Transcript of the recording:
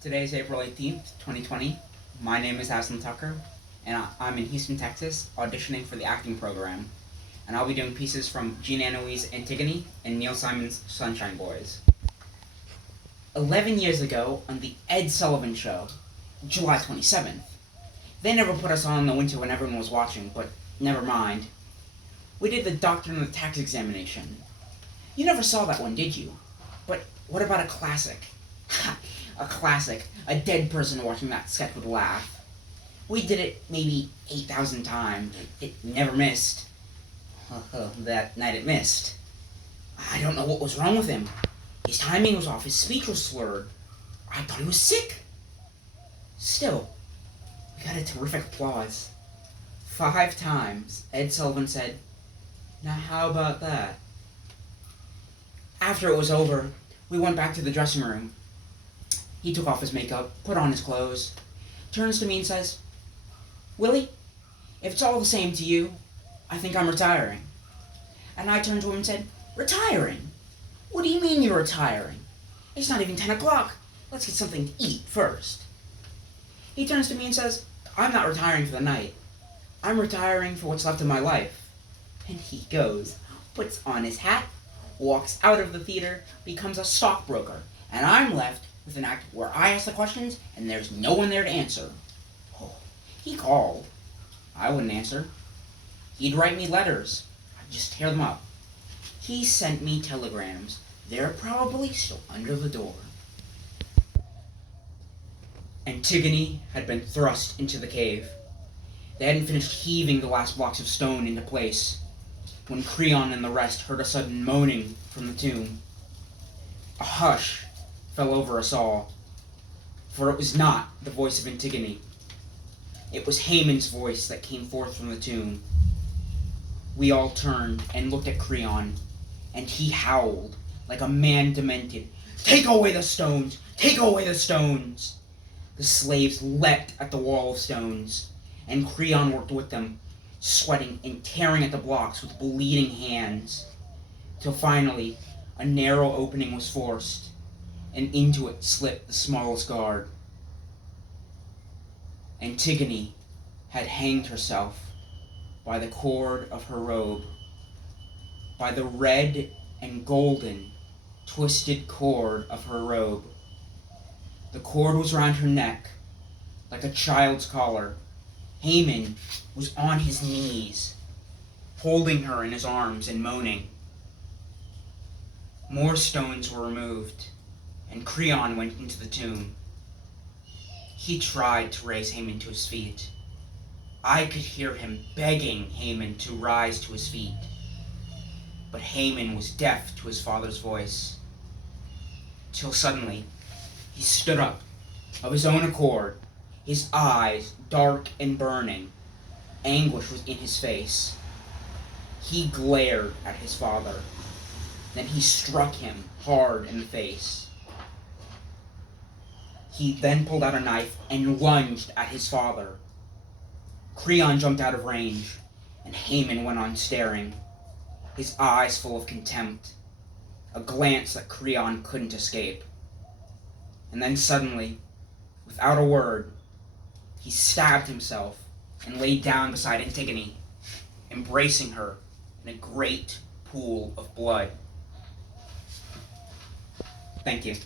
Today is April 18th, 2020. My name is Aslan Tucker, and I'm in Houston, Texas, auditioning for the acting program. And I'll be doing pieces from Jean Anouilh's Antigone and Neil Simon's Sunshine Boys. 11 years ago, on the Ed Sullivan Show, July 27th. They never put us on in the winter when everyone was watching, but never mind. We did the doctor and the tax examination. You never saw that one, did you? But what about a classic? A classic. A dead person watching that sketch would laugh. We did it maybe 8,000 times. It never missed. That night it missed. I don't know what was wrong with him. His timing was off. His speech was slurred. I thought he was sick. Still, we got a terrific applause. 5 times, Ed Sullivan said, "Now how about that?" After it was over, we went back to the dressing room. He took off his makeup, put on his clothes, turns to me and says, "Willie, if it's all the same to you, I think I'm retiring." And I turned to him and said, "Retiring? What do you mean you're retiring? It's not even 10 o'clock. Let's get something to eat first." He turns to me and says, "I'm not retiring for the night. I'm retiring for what's left of my life." And he goes, puts on his hat, walks out of the theater, becomes a stockbroker, and I'm left with an act where I ask the questions and there's no one there to answer. Oh, he called. I wouldn't answer. He'd write me letters. I'd just tear them up. He sent me telegrams. They're probably still under the door. Antigone had been thrust into the cave. They hadn't finished heaving the last blocks of stone into place when Creon and the rest heard a sudden moaning from the tomb. A hush fell over us all, for it was not the voice of Antigone. It was Haman's voice that came forth from the tomb. We all turned and looked at Creon, and he howled like a man demented. "Take away the stones! Take away the stones!" The slaves leapt at the wall of stones, and Creon worked with them, sweating and tearing at the blocks with bleeding hands, till finally a narrow opening was forced, and into it slipped the smallest guard. Antigone had hanged herself by the cord of her robe, by the red and golden twisted cord of her robe. The cord was round her neck, like a child's collar. Haman was on his knees, holding her in his arms and moaning. More stones were removed, and Creon went into the tomb. He tried to raise Haman to his feet. I could hear him begging Haman to rise to his feet. But Haman was deaf to his father's voice, till suddenly he stood up of his own accord, his eyes dark and burning. Anguish was in his face. He glared at his father. Then he struck him hard in the face. He then pulled out a knife and lunged at his father. Creon jumped out of range, and Haman went on staring, his eyes full of contempt, a glance that Creon couldn't escape. And then suddenly, without a word, he stabbed himself and lay down beside Antigone, embracing her in a great pool of blood. Thank you.